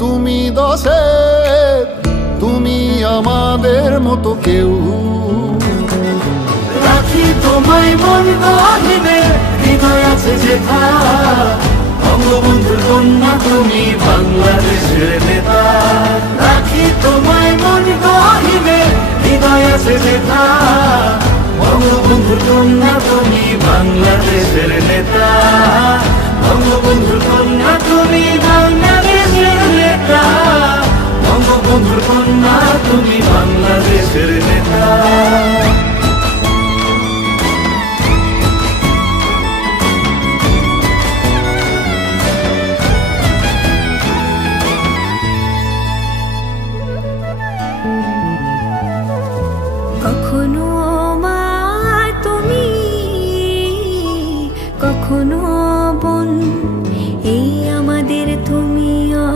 তুমি দশে, তুমি আমাদের মতো কেউ। রাখি তোমায় মন গহীনে, হৃদয় আছে যেথা। বঙ্গবন্ধুর কন্যা তুমি বাংলাদেশের নেতা। রাখি তোমায় মন গহীনে, হৃদয় আছে যেথা। বঙ্গবন্ধুর কন্যা তুমি বাংলাদেশের নেতা। বঙ্গবন্ধুর কন্যা তুমি বাংলাদেশের নেতা। বঙ্গবন্ধুর কন্যা তুমি বাংলাদেশের নেতা।